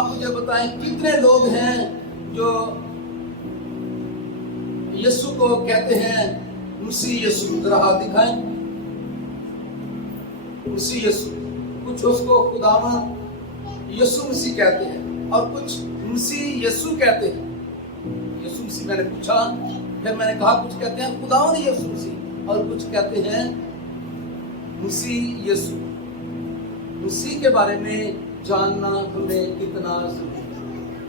آپ مجھے بتائیں کتنے لوگ ہیں جو یسوع کو کہتے ہیں مسیح یسوع؟ ذرا ہاتھ دکھائیں. مسیح یسوع. کچھ اس کو خداوند یسوع مسیح کہتے ہیں اور کچھ مسیح یسوع کہتے ہیں. یسوع مسیح میں نے پوچھا، پھر میں نے کہا کچھ کہتے ہیں خداوند یسوع مسیح اور کچھ کہتے ہیں مسیح یسوع. مسیح کے بارے میں جاننا ہمیں کتنا ضروری ہے.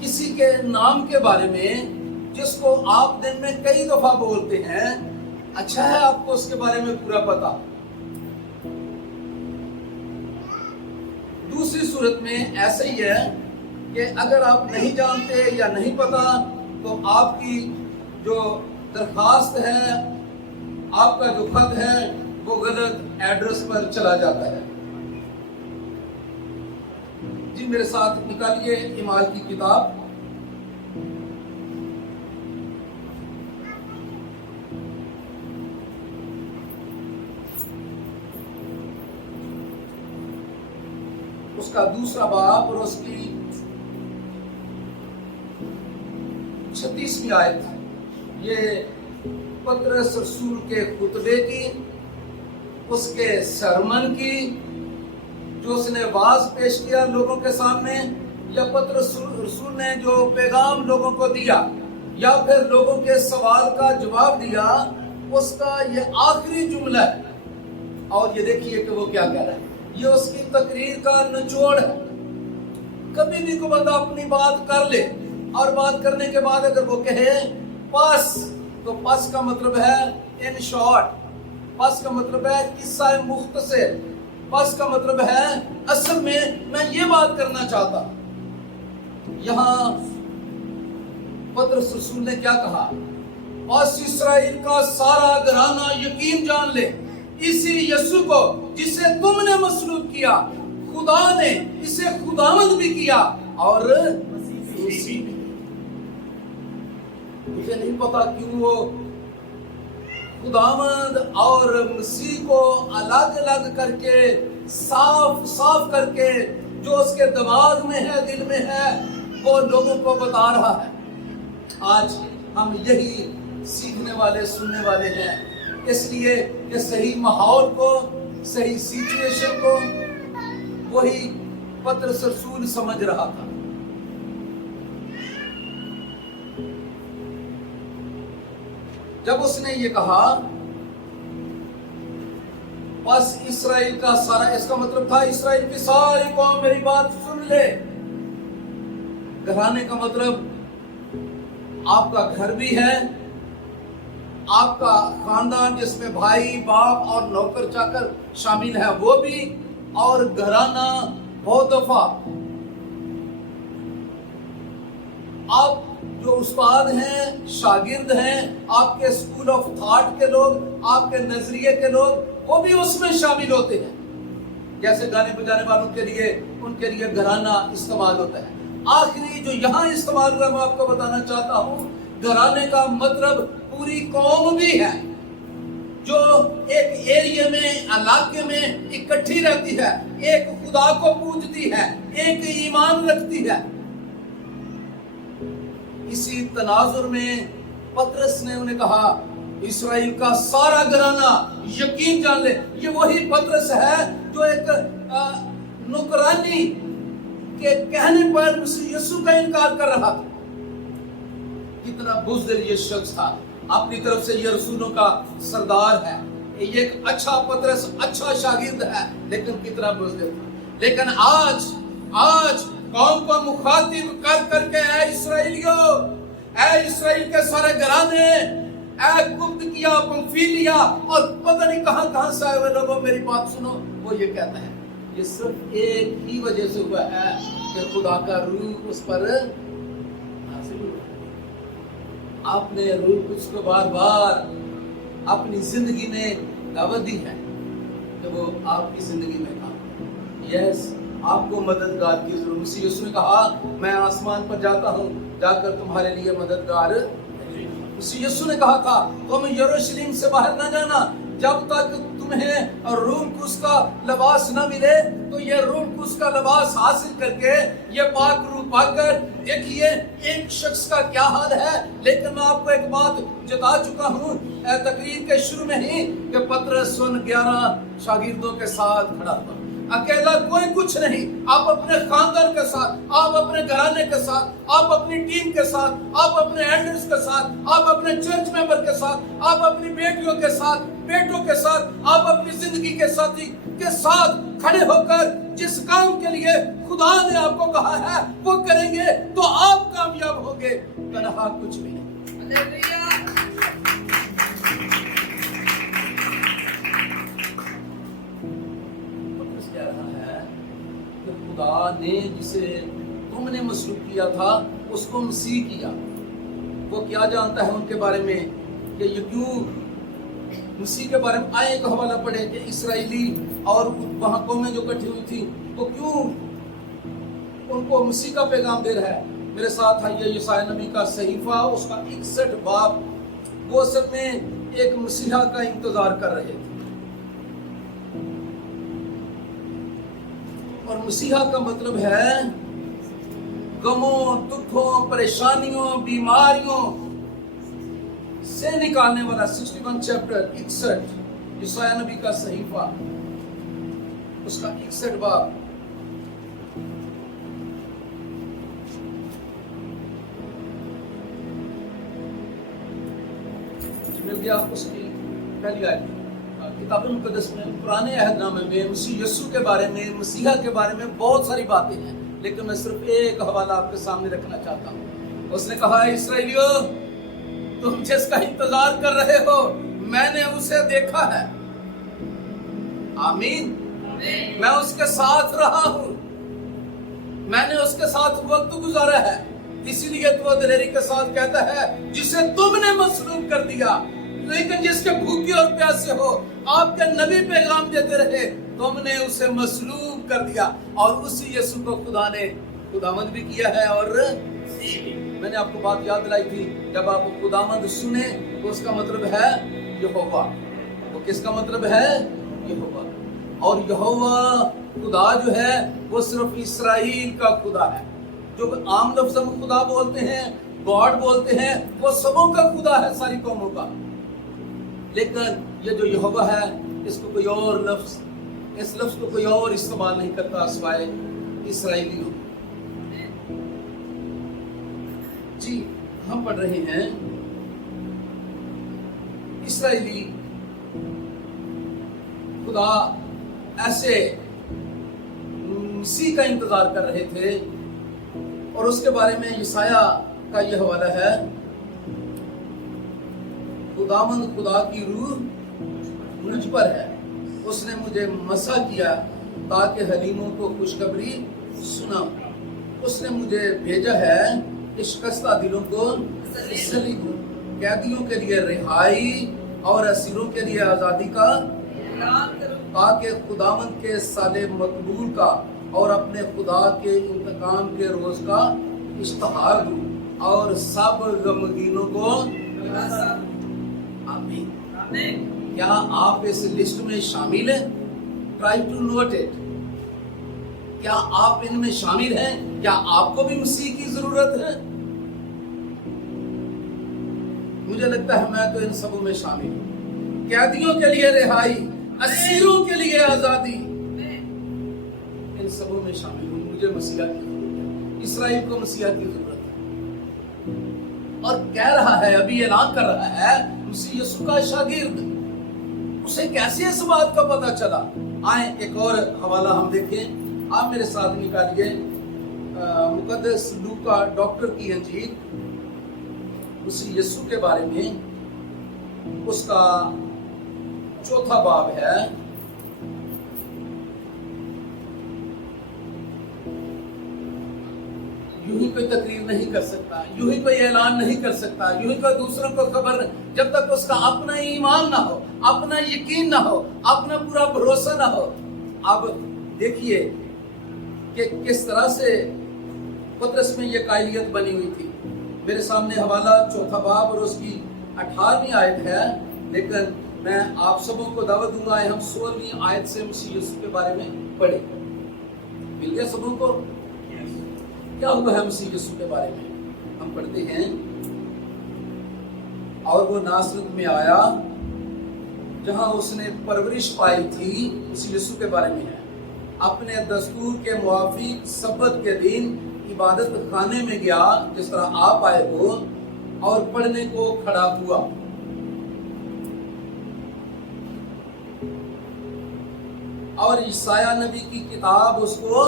کسی کے نام کے بارے میں جس کو آپ دن میں کئی دفعہ بولتے ہیں، اچھا ہے آپ کو اس کے بارے میں پورا پتا. دوسری صورت میں ایسا ہی ہے کہ اگر آپ نہیں جانتے یا نہیں پتا تو آپ کی جو درخواست ہے، آپ کا جو خط ہے وہ غلط ایڈریس پر چلا جاتا ہے. جی میرے ساتھ نکالیے اعمال کی کتاب، اس کا دوسرا باب اور اس کی 36ویں آیت. یہ پطرس رسول کے خطبے کی، اس کے سرمن کی جو اس نے واعظ پیش کیا لوگوں کے سامنے، یا پطرس رسول نے جو پیغام لوگوں کو دیا، یا پھر لوگوں کے سوال کا جواب دیا، اس کا یہ آخری جملہ ہے. اور یہ دیکھیے کہ وہ کیا کہہ رہا ہے. یہ اس کی تقریر کا نچوڑ ہے. کبھی بھی کوئی بندہ اپنی بات کر لے اور بات کرنے کے بعد اگر وہ کہے پس، تو پس کا مطلب ہے ان شارٹ، پس کا مطلب ہے قصہ مختصر، پس کا مطلب ہے اصل میں یہ بات کرنا چاہتا. یہاں پطرس رسول نے کیا کہا؟ پس اسرائیل کا سارا گھرانہ یقین جان لے اسی یسوع کو جسے تم نے مسلوب کیا، خدا نے اسے خداوند بھی کیا اور مسیح بھی. مجھے نہیں پتا کیوں وہ خداوند اور مسیح کو الگ الگ کر کے، صاف کر کے، جو اس کے دماغ میں ہے، دل میں ہے، وہ لوگوں کو بتا رہا ہے. آج ہم یہی سیکھنے والے، سننے والے ہیں، اس لیے کہ صحیح ماحول کو، صحیح سچویشن کو وہی پطرس رسول سمجھ رہا تھا. جب اس نے یہ کہا بس اسرائیل کا سارا، اس کا مطلب تھا اسرائیل کی ساری قوم میری بات سن لے. گھرانے کا مطلب آپ کا گھر بھی ہے، آپ کا خاندان جس میں بھائی، باپ اور نوکر چاکر شامل ہے وہ بھی، اور گھرانہ بہت دفعہ آپ جو استاد ہیں، شاگرد ہیں، آپ کے اسکول آف تھاٹ کے لوگ، آپ کے نظریے کے لوگ، وہ بھی اس میں شامل ہوتے ہیں. جیسے گانے بجانے والوں کے لیے، ان کے لیے گھرانہ استعمال ہوتا ہے. آخری جو یہاں استعمال ہوا میں آپ کو بتانا چاہتا ہوں، گھرانے کا مطلب پوری قوم بھی ہے جو ایک ایریے میں، علاقے میں اکٹھی رہتی ہے، ایک خدا کو پوجتی ہے، ایک ایمان رکھتی ہے. اسی تناظر میں پطرس نے انہیں کہا اسرائیل کا سارا گھرانہ یقین جان لے. یہ وہی پطرس ہے جو ایک نوکرانی کے کہنے پر یسوع کا انکار کر رہا تھا. کتنا بزدل یہ شخص تھا، اپنی طرف سے یہ رسولوں کا سردار ہے، یہ ایک اچھا پطرس، اچھا شاگرد ہے، لیکن کتنا بزدل تھا. لیکن آج قوم کو مخاطب کر کے اے اسرائیلیوں، اے اسرائیل کے سارے گھرانے، اے قبطیہ، پنفیلیا اور پتہ نہیں کہاں سے آئے ہوئے لوگوں، میری بات سنو. وہ یہ کہتا ہے یہ صرف ایک ہی وجہ سے ہوا ہے کہ خدا کا روح اس پر نازل ہوا. آپ نے روح اس کو بار بار اپنی زندگی میں دعوت دی ہے کہ وہ آپ کی زندگی میں کام. یس، آپ کو مددگار کی ضرورت. مسیح یسوع نے کہا میں آسمان پر جاتا ہوں، جا کر تمہارے لیے مددگار. مسیح یسوع نے کہا تھا تم یروشلم سے باہر نہ جانا जब तक तुम्हें रूह कुस का लिबास न मिले, तो ये रूह कुस का लिबास हासिल करके ये पाक रूह पाकर देखिए एक शख्स का क्या हाल है। लेकिन मैं आपको एक बात जता चुका हूँ तकरीर के शुरू में ही कि पतरस उन 11 शागिर्दों के साथ खड़ा हुआ, अकेला कोई कुछ नहीं। आप अपने खानदान के साथ, आप अपने घराने के साथ, आप अपनी टीम के साथ, आप अपने एल्डर्स के साथ, आप अपने चर्च मेंबर के साथ, आप अपनी बेटियों के साथ, बेटों के साथ, आप अपनी जिंदगी के साथी के साथ खड़े होकर जिस काम के लिए खुदा ने आपको कहा है वो करेंगे तो आप कामयाब होंगे, तनहा कुछ भी नहीं। कह रहा है कि खुदा ने जिसे तुमने मसलूब किया था उसको मसीह किया। वो क्या जानता है उनके बारे में कि ये क्यों मसीह के बारे में आए का हवाला पढ़े कि इसराइली और वहां कौमें जो इकट्ठी हुई थी वो क्यों उनको मसीह का पैगाम दे रहा है। मेरे साथ आइए यशायाह नबी का सहीफा उसका 61 बाब। वो असल में एक मसीहा का इंतजार कर रहे थे और मसीहा का मतलब है गमों, दुखों, परेशानियों, बीमारियों से निकालने वाला। 61 चैप्टर 61 यशायाह नबी का सहीफा उसका 61 बाब। मिल गया उसकी पहली आयत। किताब मुकद्दस में पुराने अहदनामे में मसीह यीशु के बारे में, मसीहा के बारे में बहुत सारी बातें हैं, लेकिन मैं सिर्फ एक हवाला आपके सामने रखना चाहता हूँ। उसने कहा, इस्राएलियों तुम जिसका इंतजार कर रहे हो मैंने उसे देखा है। आमीन। मैं उसके साथ रहा हूं, मैंने उसके साथ वक्त गुजारा है। इसीलिए तो दिलेरी के साथ कहता है जिसे तुमने मसलूब कर दिया, लेकिन जिसके भूखे और प्यासे हो आपके नबी पैगाम देते रहे, तुमने उसे मसलूब कर दिया। और उसी यीशु को खुदा ने खुदामंद भी किया है। और मैंने आपको बात याद दिलाई थी, जब आप खुदामंद सुने तो उसका मतलब है यहोवा। वो किसका मतलब है? यहोवा। और यहोवा खुदा जो है वो सिर्फ इस्राएल का खुदा है। जो आम लफ्ज़ हम खुदा बोलते हैं, गॉड बोलते हैं, वो सबों का खुदा है, सारी कौमों का। लेकिन ये जो यहोवा है इसको कोई और लफ्ज़, इस लफ्ज़ को कोई और इस्तेमाल नहीं करता सिवाय इस्राएलियों। जी हम पढ़ रहे हैं इस्राएली खुदा ऐसे मसीह का इंतजार कर रहे थे। और उसके बारे में यशायाह का यह हवाला है, खुदामंद खुदा की रूह मुझ पर है, उसने मुझे मसा किया ताकि हलीमों को खुशखबरी सुनाऊं। उसने मुझे भेजा है कि शिकस्ता दिलों को तसल्ली दूं, कैदियों के लिए रिहाई और असीरों के लिए आज़ादी का ऐलान करूं, ताकि खुदावंद के साले मकबूल का और अपने खुदा के इंतकाम के रोज का इश्तिहार दूं और सब गमगीनों को। आमीन। क्या आप इस लिस्ट में शामिल हैं? Try to note it. क्या आप इनमें शामिल हैं? क्या आपको भी मसीह की जरूरत है? मुझे लगता है मैं तो इन सबों में शामिल हूं। कैदियों के लिए रिहाई, असीरों के लिए आजादी, इन सबों में शामिल हूं। मुझे मसीहा की जरूरत है, इसराइल को मसीहा की जरूरत है। और कह रहा है, अभी ऐलान कर रहा है, मसीह यीशु का शागिर्द। उसे कैसे इस बात का पता चला? आए एक और हवाला हम देखें। आप मेरे साथ निकालिए मुकद्दस लूका डॉक्टर की अंजील, मसीह यीशु के बारे में, उसका 4था बाब है। यूं ही कोई तकरीर नहीं कर सकता, यूं ही कोई ऐलान नहीं कर सकता, यूं ही कोई दूसरों को खबर, जब तक उसका अपना ईमान ना हो, अपना यकीन ना हो, अपना पूरा भरोसा ना हो। अब देखिए कि किस तरह से पतरस में यह कायलियत बनी हुई थी। मेरे सामने हवाला 4था बाब और उसकी 18वीं आयत है, लेकिन میں آپ سبوں کو دعوت دوں گا ہم 16ویں آیت سے مسیح یسوع کے بارے میں پڑھیں. مل گیا سبوں کو؟ کیا ہوا ہے مسیح یسوع کے بارے میں؟ ہم پڑھتے ہیں. اور وہ ناصرت میں آیا جہاں اس نے پرورش پائی تھی. مسیح یسوع کے بارے میں ہے. اپنے دستور کے موافق سبت کے دن عبادت خانے میں گیا جس طرح آپ آئے ہو اور پڑھنے کو کھڑا ہوا. اور عیسائیہ نبی کی کتاب اس کو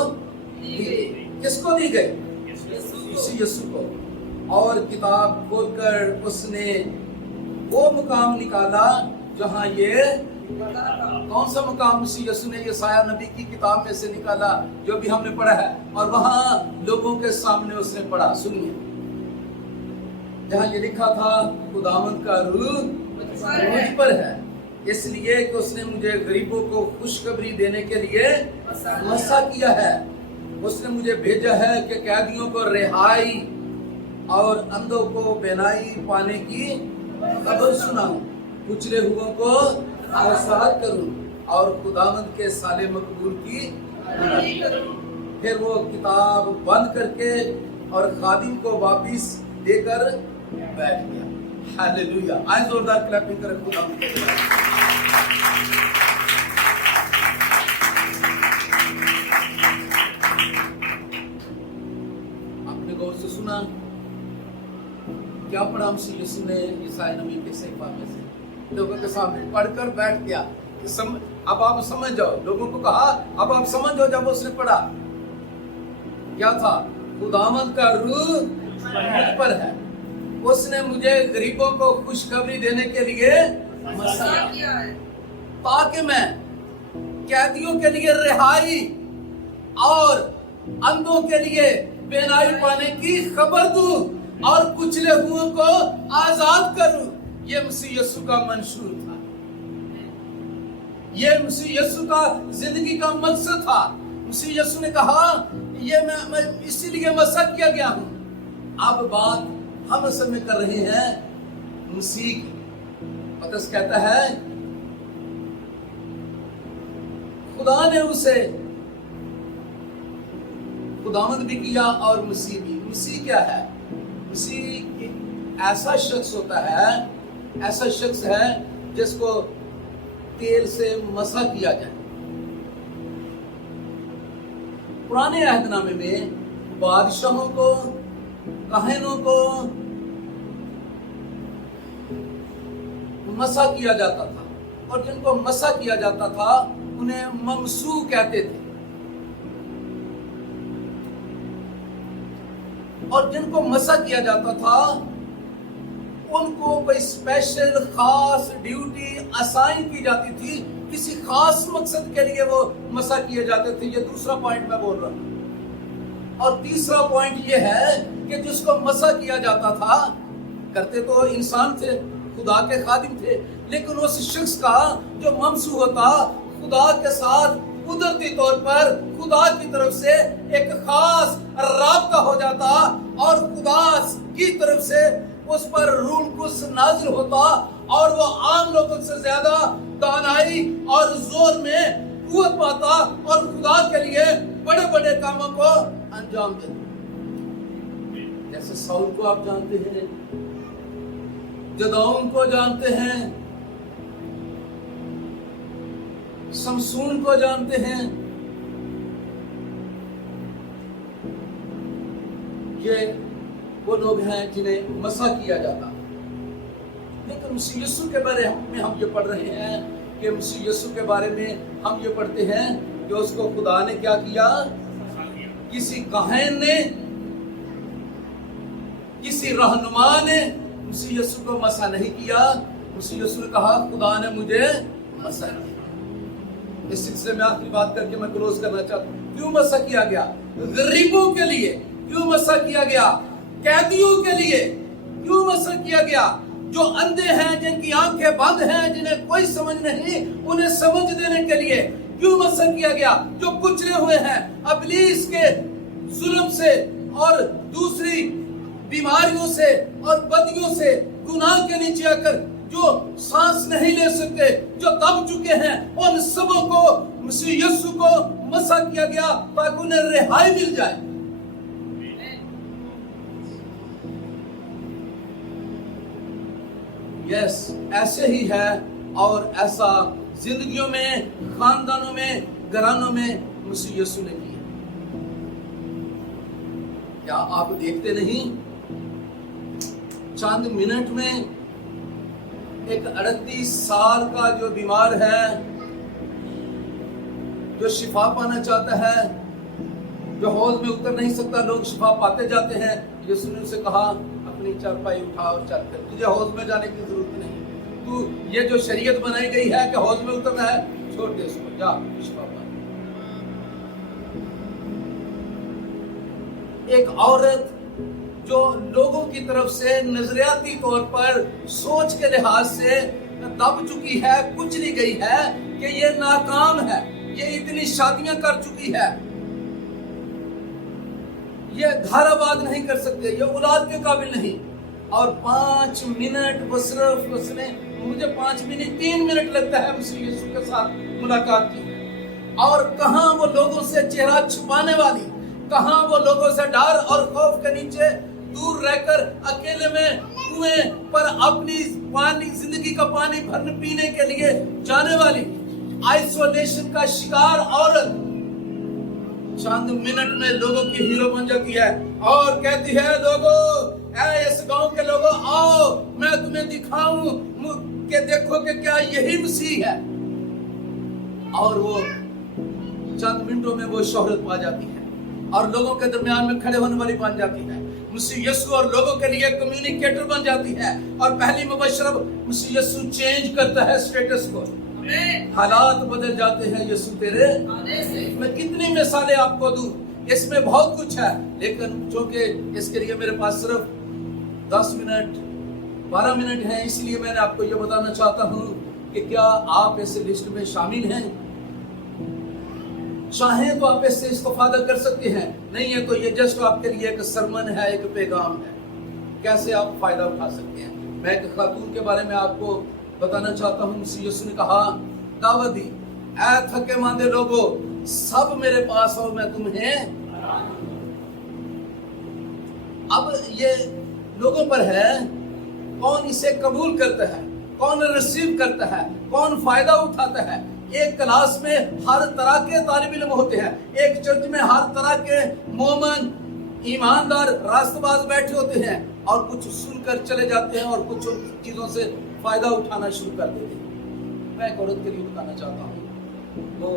دی گئی. کس کو دی گئی؟ مسیح یسوع کو. اور کتاب کھول کر اس نے وہ مقام نکالا جہاں یہ کون سا مقام مسیح یسوع نے عیسائیہ نبی کی کتاب میں سے نکالا جو بھی ہم نے پڑھا ہے اور وہاں لوگوں کے سامنے اس نے پڑھا. سنیے جہاں یہ لکھا تھا خداوند کا روح مجھ پر ہے اس لیے کہ اس نے مجھے غریبوں کو خوشخبری دینے کے لیے مسا کیا ہے. اس نے مجھے بھیجا ہے کہ قیدیوں کو رہائی اور اندھوں کو بینائی پانے کی خبر سناؤں, کچلے ہوئوں کو آزاد کروں اور خداوند کے سال مقبول کی منادی کروں. پھر وہ کتاب بند کر کے اور خادم کو واپس دے کر بیٹھ گیا. ہاللیلویا. آئیں زوردار کلیپنگ کریں خداوند کے لیے. آپ نے غور سے سنا کیا پڑھا مسیح یسوع نے عیسائی نبی کے صحیفہ میں سے لوگوں کے سامنے پڑھ کر بیٹھ گیا. اب آپ سمجھ جاؤ. لوگوں کو کہا اب آپ سمجھ جاؤ. جب اس نے پڑھا کیا تھا؟ خداوند کا روح مجھ پر ہے, اس نے مجھے غریبوں کو خوشخبری دینے کے لیے مسا کیا ہے تاکہ میں قیدیوں کے لیے رہائی اور اندھوں کے لیے بینائی پانے کی خبر دوں اور کچلے ہوئوں کو آزاد کروں. یہ مسیح یسوع کا منشور تھا. یہ مسیح یسوع کا زندگی کا مقصد تھا. مسیح یسوع نے کہا یہ میں اسی لیے مسا کیا گیا ہوں. اب بات ہم اصل میں کر رہے ہیں مسیح کی. پترس کہتا ہے خدا نے اسے خداوند بھی کیا اور مسیح بھی. مسیح کیا ہے؟ مسیح ایسا شخص ہوتا ہے, ایسا شخص ہے جس کو تیل سے مسح کیا جائے. پرانے عہد نامے میں بادشاہوں کو, کاہنوں کو مسح کیا جاتا تھا اور جن کو مسح کیا جاتا تھا انہیں ممسوح کہتے تھے. اور جن کو مسح کیا جاتا تھا ان کو کوئی اسپیشل خاص ڈیوٹی اسائن کی جاتی تھی. کسی خاص مقصد کے لیے وہ مسح کیے جاتے تھے. یہ دوسرا پوائنٹ میں بول رہا ہوں. اور تیسرا پوائنٹ یہ ہے کہ جس کو مسح کیا جاتا تھا, کرتے تو انسان تھے, خدا کے خادم تھے, لیکن اس شخص کا جو ممسوح ہوتا خدا کے ساتھ قدرتی طور پر خدا کی طرف سے ایک خاص رابطہ ہو جاتا اور خدا کی طرف سے اس پر روح القدس نازل ہوتا اور وہ عام لوگوں سے زیادہ دانائی اور زور میں قوت پاتا اور خدا کے لیے بڑے بڑے کاموں کو انجام دیتا. جیسے ساؤل کو آپ جانتے ہیں, جدعون کو جانتے ہیں, سمسون کو جانتے ہیں. یہ وہ لوگ ہیں جنہیں مسح کیا جاتا. لیکن مسیح یسوع کے بارے میں ہم یہ پڑھ رہے ہیں کہ مسیح یسوع کے بارے میں ہم یہ پڑھتے ہیں کہ اس کو خدا نے کیا کیا؟ کسی کاہن نے, کسی رہنما نے مسیح یسوع کو مسح نہیں کیا. مسیح یسوع نے کہا خدا نے مجھے مسح کیا. اس سلسلے میں آخری بات کر کے میں کلوز کرنا چاہتا ہوں. کیوں مسح کیا گیا؟ غریبوں کے لیے. کیوں مسح کیا گیا؟ قیدیوں کے لیے. کیوں مسح کیا گیا؟ جو اندھے ہیں, جن کی آنکھیں بند ہیں, جنہیں کوئی سمجھ نہیں, انہیں سمجھ دینے کے لیے. کیوں مسح کیا گیا؟ جو کچلے ہوئے ہیں ابلیس کے ظلم سے اور دوسری بیماریوں سے اور بدیوں سے, گناہ کے نیچے آ کر जो सांस नहीं ले सकते, जो दब चुके हैं, उन सबों को मसीह यीशु को मसा किया गया ताकि उन्हें रिहाई मिल जाए। यस, ऐसे ही है और ऐसा जिंदगियों में, खानदानों में, घरानों में मसीह यीशु ने किया। क्या आप देखते नहीं, चंद मिनट में एक 38 साल का जो बीमार है, जो शिफा पाना चाहता है, जो हौज में उतर नहीं सकता, लोग शिफा पाते जाते हैं। यीशु ने उसे कहा अपनी चारपाई उठा और चल कर, तुझे हौज में जाने की जरूरत नहीं, तू ये जो शरीयत बनाई गई है कि हौज में उतरना है, छोड़ दे इसको, जा शिफा पा। एक औरत जो लोगों की तरफ से नजरियाती तौर पर, सोच के लिहाज से दब चुकी है, कुचली गई है कि ये नाकाम है, ये इतनी शादियां कर चुकी है, ये घर आबाद नहीं कर सकते, ये औलाद के काबिल नहीं। और 5 मिनट वो सिर्फ उसने, मुझे 5 मिनट 3 मिनट लगता है मसीह यीशु के साथ मुलाकात की। और कहां वो लोगों से चेहरा छुपाने वाली, कहां वो लोगों से डर और खौफ के नीचे दूर रहकर अकेले में कुएं पर अपनी पानी, जिंदगी का पानी भरने पीने के लिए जाने वाली आइसोलेशन का शिकार औरत चंद मिनट में लोगों की हीरो बन जाती है और कहती है, लोगों, इस गांव के लोगों, आओ मैं तुम्हें दिखाऊं कि देखो कि क्या यही मसीह है। और वो चंद मिनटों में वो शोहरत पा जाती है और लोगों के दरमियान में खड़े होने वाली बन जाती है। मसीह यीशु और लोगों के लिए कम्युनिकेटर बन जाती है। और पहली मुबशरत, मसीह यीशु चेंज करता है स्टेटस को, हालात बदल जाते हैं यीशु तेरे आने से। मैं कितनी मिसालें आपको दूं, इसमें बहुत कुछ है, लेकिन चूंकि इसके लिए मेरे पास सिर्फ 10 मिनट 12 मिनट है, इसलिए मैंने आपको ये बताना चाहता हूं कि क्या आप इस लिस्ट में शामिल हैं। चाहें तो आप इससे इस्तेफादा कर सकते हैं, नहीं है तो ये जस्ट आपके लिए एक सरमन है, एक पैगाम है, कैसे आप फायदा उठा सकते हैं। मैं एक खातून के बारे में आपको बताना चाहता हूं। मसीह यीशु ने कहा, दावत दी, ऐ थके मांदे लोगों, सब मेरे पास आओ, मैं तुम्हें। अब ये लोगों पर है, कौन इसे कबूल करता है, कौन रिसीव करता है, कौन फायदा उठाता है। एक क्लास में हर तरह के तालिब इल्म होते हैं, एक चर्च में हर तरह के मोमन, ईमानदार, रास्तबाज बैठे होते हैं, और कुछ सुनकर चले जाते हैं और कुछ चीजों से फायदा उठाना शुरू कर देते हैं। मैं एक औरत के लिए बताना चाहता हूँ, वो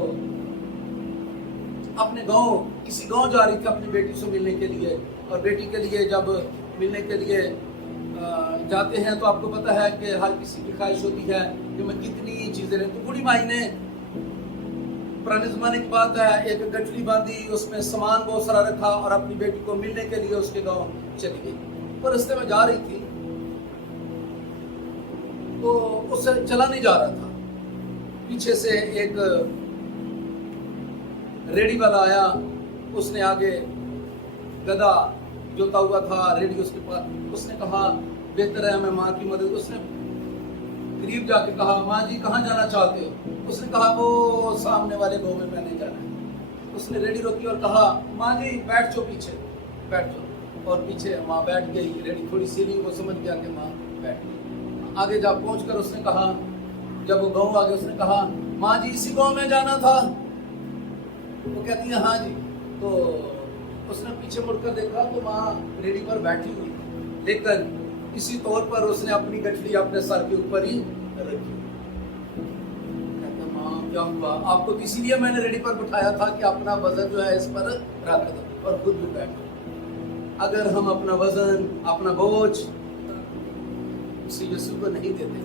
अपने गांव, किसी गांव जा रही थी अपनी बेटी से मिलने के लिए, और बेटी के लिए जब मिलने के लिए जाते हैं तो आपको पता है कि हर किसी की ख्वाहिश होती है कि मैं कितनी चीजें लें। तो बूढ़ी माई ने, पुराने जमाने की बात है, एक गठरी बांधी, उसमें सामान बहुत सारा रखा और अपनी बेटी को मिलने के लिए उसके गांव चली गई। वो रास्ते में जा रही थी तो उससे चला नहीं जा रहा था, पीछे से एक रेडी वाला आया, उसने आगे गधा जोता हुआ था, रेडी उसके पास, उसने कहा बेहतर है मैं माँ की मदद। उसने करीब जाके कहा, माँ जी कहाँ जाना चाहते हो। उसने कहा वो सामने वाले गाँव में मैंने जाना है। उसने रेडी रोकी और कहा, माँ जी बैठ जाओ, पीछे बैठ जाओ। और पीछे माँ बैठ गई, रेडी थोड़ी सी नहीं, वो समझ गया कि माँ बैठ गई। आगे जा पहुँच कर उसने कहा, जब वो गाँव आ गया, उसने कहा, माँ जी इसी गाँव में जाना था। वो कहती है हाँ जी। तो उसने पीछे मुड़कर देखा तो माँ रेडी पर बैठी हुई, लेकिन इसी तौर पर उसने अपनी गठरी अपने सर के ऊपर ही रखी। कहते माँ क्या हुआ, आपको किसी लिए मैंने रेडी पर बिठाया था कि अपना वजन जो है इस पर रख दो और खुद भी बैठो। अगर हम अपना वजन, अपना बोझ किसी यीशु को नहीं देते,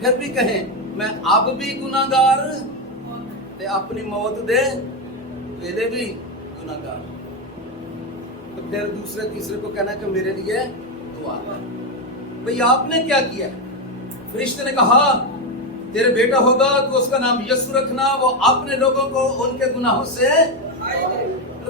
फिर भी कहें मैं अब भी गुनाहगार ते अपनी मौत दे वेले भी गुनाहगार, तो फिर दूसरे तीसरे को कहना कि मेरे लिए दुआ कर। भाई आपने क्या किया? फरिश्ते ने कहा तेरे बेटा होगा तो उसका नाम यीशु रखना, वो अपने लोगों को उनके गुनाहों से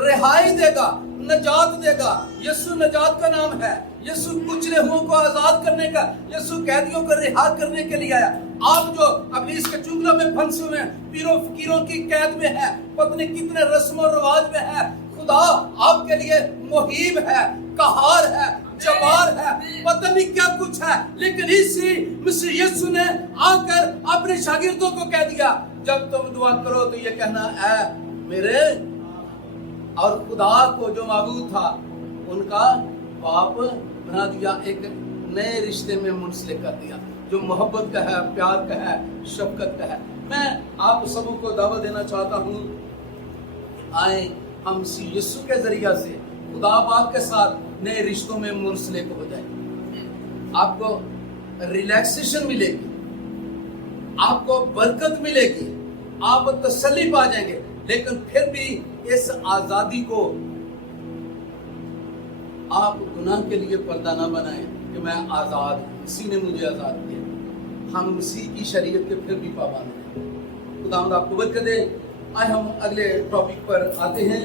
रिहाई देगा। नजात देगा। यीशु नजात का नाम है। यीशु कुचले हुओं को आजाद करने का, यीशु कैदियों को रिहा करने के लिए आया। आप जो इब्लीस के चुंगलों में फंसे हुए हैं, पीरों फकीरों की कैद में है, पत्नी कितने रस्म और रिवाज में है, खुदा आपके लिए मुहीब है, कहार है, जबार है, पता नहीं क्या कुछ है, लेकिन इसी मसीह यीशु ने आकर अपने शागिर्दों को कह दिया, जब तुम दुआ करो तो ये कहना है मेरे, और खुदा को जो माबूद था उनका बाप बना दिया, एक नए रिश्ते में मुंसलिक कर दिया, जो मोहब्बत का है, प्यार का है, शफकत का है। मैं आप सबों को दावत देना चाहता हूँ, आए हम यीशु के जरिया से खुदा बाप के साथ नए रिश्तों में मुंसलिक हो जाए। आपको रिलैक्सेशन मिलेगी, आपको बरकत मिलेगी, आप तसल्ली पा जाएंगे, लेकिन फिर भी इस आजादी को आप गुनाह के लिए पर्दा ना बनाएं कि मैं आजाद हूं, इसी ने मुझे आजाद किया। हम मसीह की शरीयत के फिर भी पाबंद हैं। खुदावंद आपको बरकत दे। आए हम अगले टॉपिक पर आते हैं।